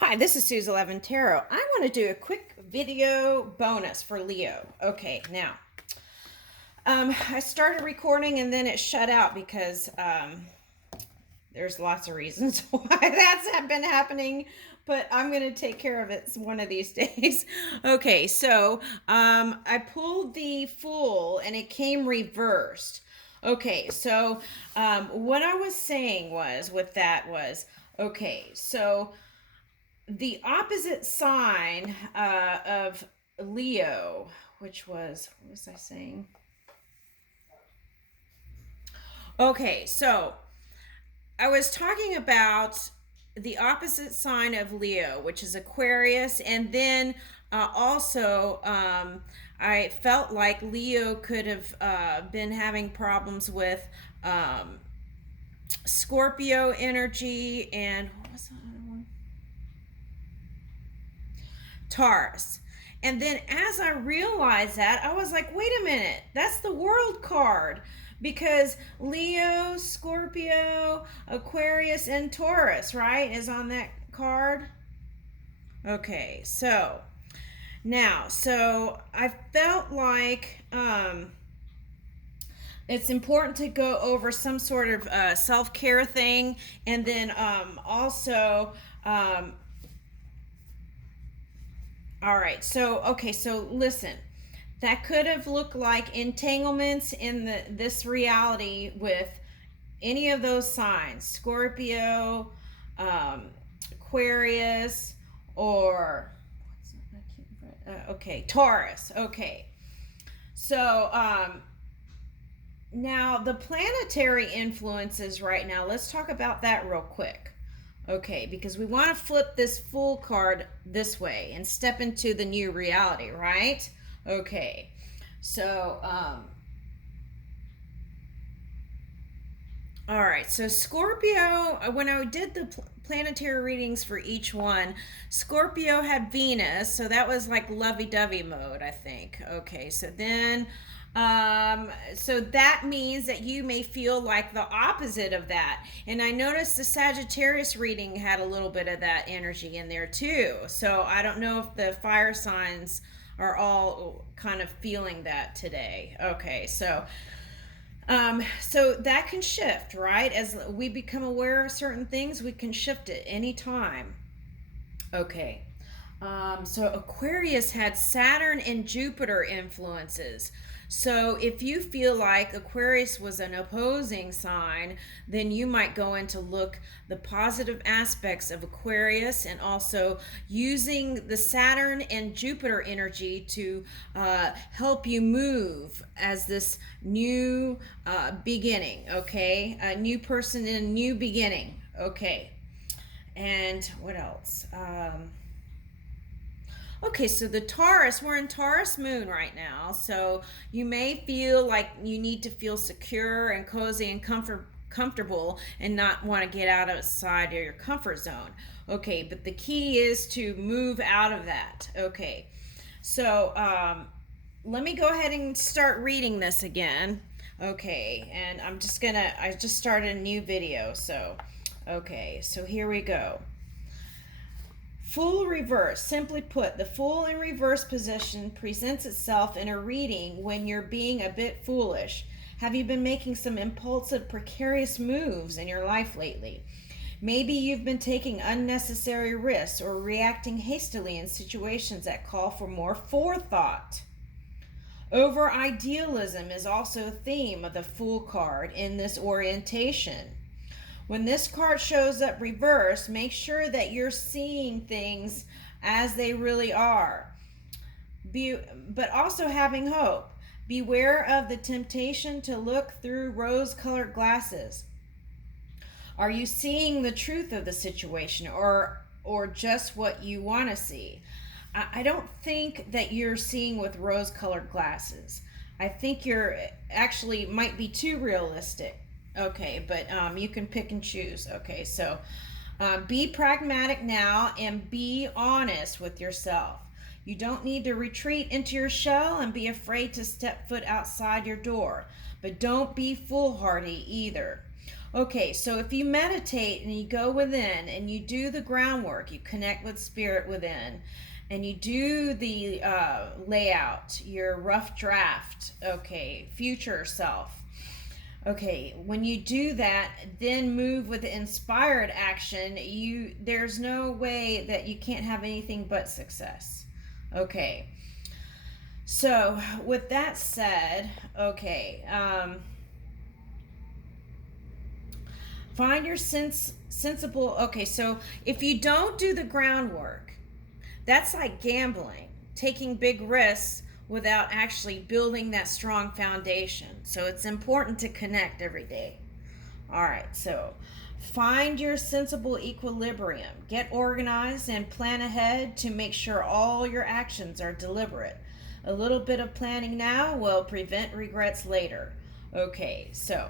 Hi, this is Suze 11 Tarot. I want to do a quick video bonus for Leo. Okay, now, I started recording and then it shut out because there's lots of reasons why that's been happening, but I'm going to take care of it one of these days. Okay, so I pulled the Fool and it came reversed. Okay, so what I was saying was with that was, okay, so the opposite sign of Leo, which was, what was I saying? Okay, so I was talking about the opposite sign of Leo, which is Aquarius, and then also I felt like Leo could have been having problems with Scorpio energy and what was the other one? Taurus. And then as I realized that, I was like, wait a minute, that's the world card. Because Leo, Scorpio, Aquarius, and Taurus, right, is on that card. Okay, so now, so I felt like it's important to go over some sort of self-care thing, and then also all right. So listen. That could have looked like entanglements in this reality with any of those signs, Scorpio, Aquarius, or okay, Taurus. Okay. So now the planetary influences right now. Let's talk about that real quick. Okay, because we want to flip this Fool card this way and step into the new reality, right? Okay, so, all right, so Scorpio, when I did the planetary readings for each one, Scorpio had Venus, so that was like lovey-dovey mode, I think. Okay, so then so that means that you may feel like the opposite of that. And I noticed the Sagittarius reading had a little bit of that energy in there too. So I don't know if the fire signs are all kind of feeling that today. Okay, so that can shift, right? As we become aware of certain things, we can shift it anytime. Okay. So Aquarius had Saturn and Jupiter influences. So if you feel like Aquarius was an opposing sign, then you might go in to look the positive aspects of Aquarius and also using the Saturn and Jupiter energy to help you move as this new beginning, okay? A new person in a new beginning, okay? And what else? Okay, so the Taurus, we're in Taurus moon right now. So you may feel like you need to feel secure and cozy and comfortable and not want to get outside of your comfort zone. Okay, but the key is to move out of that. Okay, so let me go ahead and start reading this again. Okay, and I just started a new video. So, okay, so here we go. Fool reverse. Simply put, the Fool in reverse position presents itself in a reading when you're being a bit foolish. Have you been making some impulsive, precarious moves in your life lately? Maybe you've been taking unnecessary risks or reacting hastily in situations that call for more forethought. Over idealism is also a theme of the Fool card in this orientation. When this card shows up reversed, make sure that you're seeing things as they really are. But also having hope. Beware of the temptation to look through rose-colored glasses. Are you seeing the truth of the situation or just what you want to see? I don't think that you're seeing with rose-colored glasses. I think you're actually might be too realistic. Okay, but you can pick and choose. Okay, so be pragmatic now and be honest with yourself. You don't need to retreat into your shell and be afraid to step foot outside your door, but don't be foolhardy either. Okay, so if you meditate and you go within and you do the groundwork, you connect with spirit within, and you do the layout, your rough draft, okay, future self. Okay, when you do that, then move with inspired action, there's no way that you can't have anything but success. Okay. So, with that said, okay, find your sensible. Okay, so if you don't do the groundwork, that's like gambling, taking big risks without actually building that strong foundation. So it's important to connect every day. All right, so find your sensible equilibrium. Get organized and plan ahead to make sure all your actions are deliberate. A little bit of planning now will prevent regrets later. Okay, so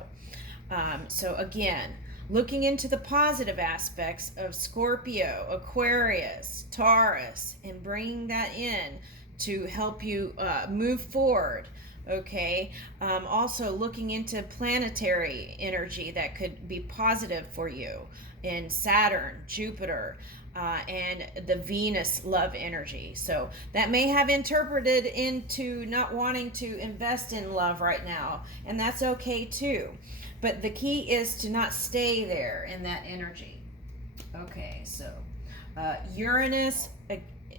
again, looking into the positive aspects of Scorpio, Aquarius, Taurus, and bringing that in to help you move forward. Okay, also looking into planetary energy that could be positive for you in Saturn, Jupiter, and the Venus love energy. So that may have interpreted into not wanting to invest in love right now, and that's okay too. But the key is to not stay there in that energy. Okay, so Uranus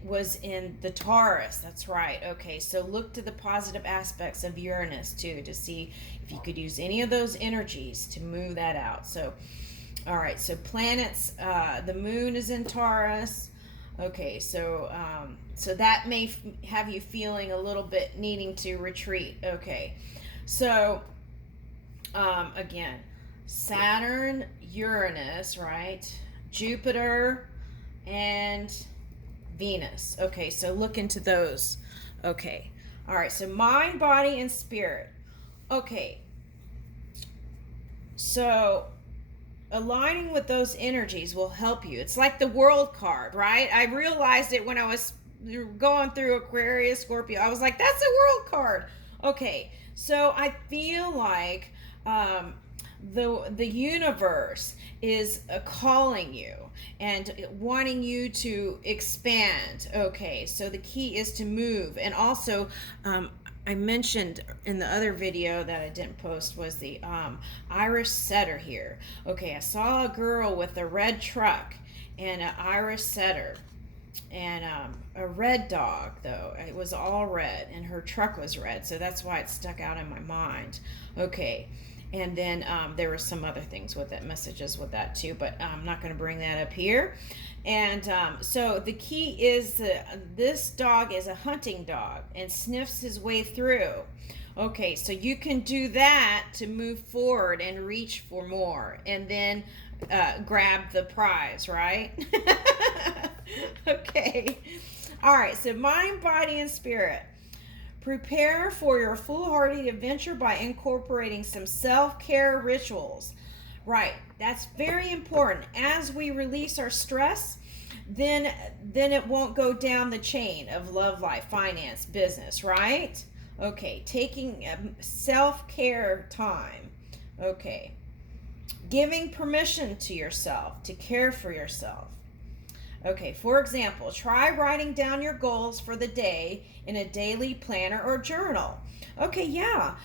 was in the Taurus. That's right. Okay, so look to the positive aspects of Uranus too to see if you could use any of those energies to move that out. So, all right, so planets, the moon is in Taurus. Okay, so that may have you feeling a little bit needing to retreat. Okay, so again, Saturn, Uranus, right? Jupiter, and Venus. Okay, so look into those. Okay, all right, so mind, body, and spirit. Okay, so aligning with those energies will help you. It's like the world card, right? I realized it when I was going through Aquarius Scorpio. I was like, that's a world card. Okay, so I feel like the universe is calling you and wanting you to expand. Okay, so the key is to move. And also, I mentioned in the other video that I didn't post was the Irish setter here. Okay, I saw a girl with a red truck and an Irish setter and a red dog, though it was all red, and her truck was red, so that's why it stuck out in my mind. Okay, and then there were some other things with it, messages with that too, but I'm not going to bring that up here. And so the key is this dog is a hunting dog and sniffs his way through. Okay, so you can do that to move forward and reach for more, and then grab the prize, right? Okay. All right, so mind, body, and spirit. Prepare for your foolhardy adventure by incorporating some self-care rituals. Right, that's very important. As we release our stress, then it won't go down the chain of love, life, finance, business, right? Okay, taking self-care time. Okay, giving permission to yourself to care for yourself. Okay, for example, try writing down your goals for the day in a daily planner or journal. Okay, yeah,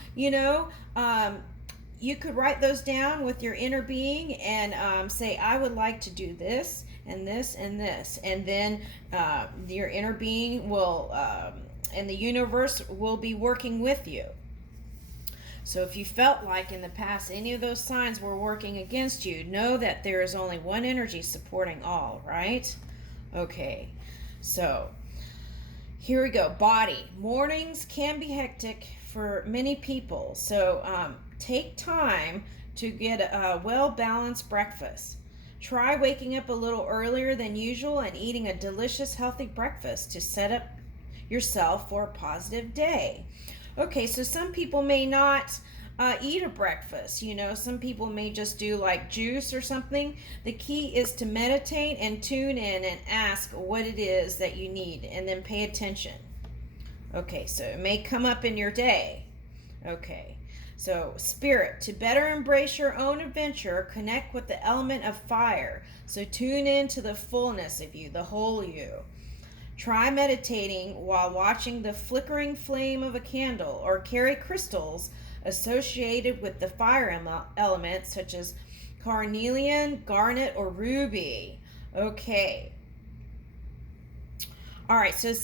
you could write those down with your inner being and say, I would like to do this and this and this. And then your inner being will, and the universe will be working with you. So if you felt like in the past any of those signs were working against you, know that there is only one energy supporting all, right? Okay, so here we go. Body. Mornings can be hectic for many people, so take time to get a well-balanced breakfast. Try waking up a little earlier than usual and eating a delicious, healthy breakfast to set up yourself for a positive day. Okay, so some people may not eat a breakfast. Some people may just do like juice or something. The key is to meditate and tune in and ask what it is that you need, and then pay attention. Okay, so it may come up in your day. Okay, So, Spirit, to better embrace your own adventure, connect with the element of fire. So, tune into the fullness of you, the whole you. Try meditating while watching the flickering flame of a candle, or carry crystals associated with the fire element, such as carnelian, garnet, or ruby. Okay. All right, so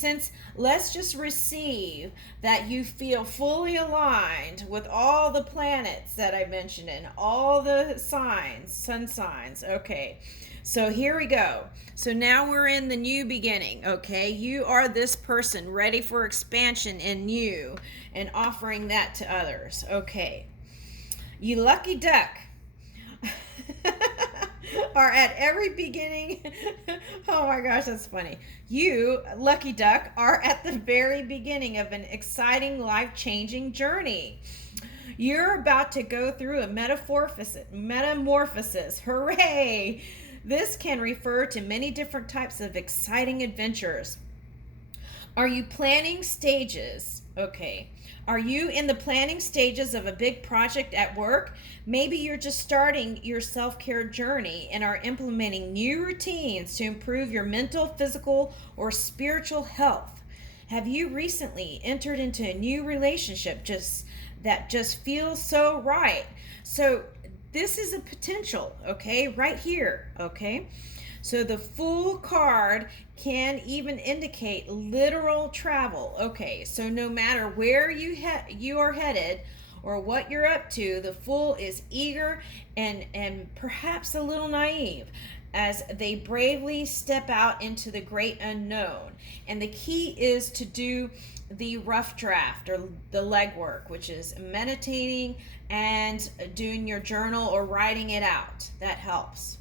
let's just receive that you feel fully aligned with all the planets that I mentioned and all the signs, sun signs. Okay, so here we go. So now we're in the new beginning, okay? You are this person ready for expansion in you and offering that to others, okay? You lucky duck. Are at every beginning. Oh my gosh, that's funny. You, lucky duck, are at the very beginning of an exciting, life-changing journey. You're about to go through a metamorphosis. Hooray! This can refer to many different types of exciting adventures. Are you planning stages? Okay. Are you in the planning stages of a big project at work? Maybe you're just starting your self-care journey and are implementing new routines to improve your mental, physical, or spiritual health. Have you recently entered into a new relationship that just feels so right? So this is a potential, okay, right here, okay? So the Fool card can even indicate literal travel. Okay, so no matter where you are headed or what you're up to, the Fool is eager and perhaps a little naive as they bravely step out into the great unknown. And the key is to do the rough draft or the legwork, which is meditating and doing your journal or writing it out. That helps.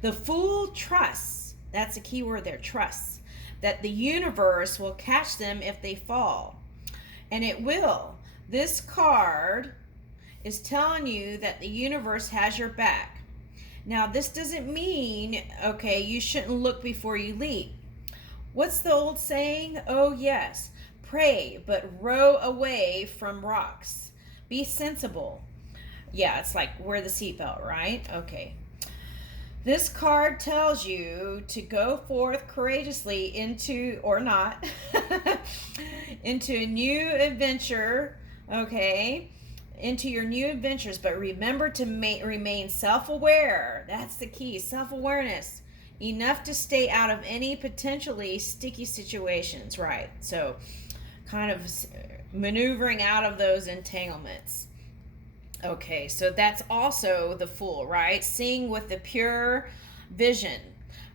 The Fool trusts, that's a key word there, trusts, that the universe will catch them if they fall. And it will. This card is telling you that the universe has your back. Now, this doesn't mean, okay, you shouldn't look before you leap. What's the old saying? Oh, yes. Pray, but row away from rocks. Be sensible. Yeah, it's like wear the seatbelt, right? Okay. This card tells you to go forth courageously into, or not, into a new adventure, okay? Into your new adventures, but remember to remain self-aware. That's the key, self-awareness. Enough to stay out of any potentially sticky situations, right? So kind of maneuvering out of those entanglements. Okay, so that's also the Fool, right? Seeing with the pure vision,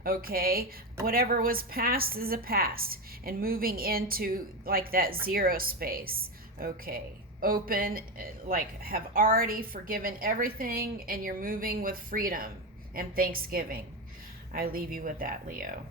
okay? Whatever was past is a past, and moving into like that zero space, okay? Open, like have already forgiven everything, and you're moving with freedom and thanksgiving. I leave you with that, Leo.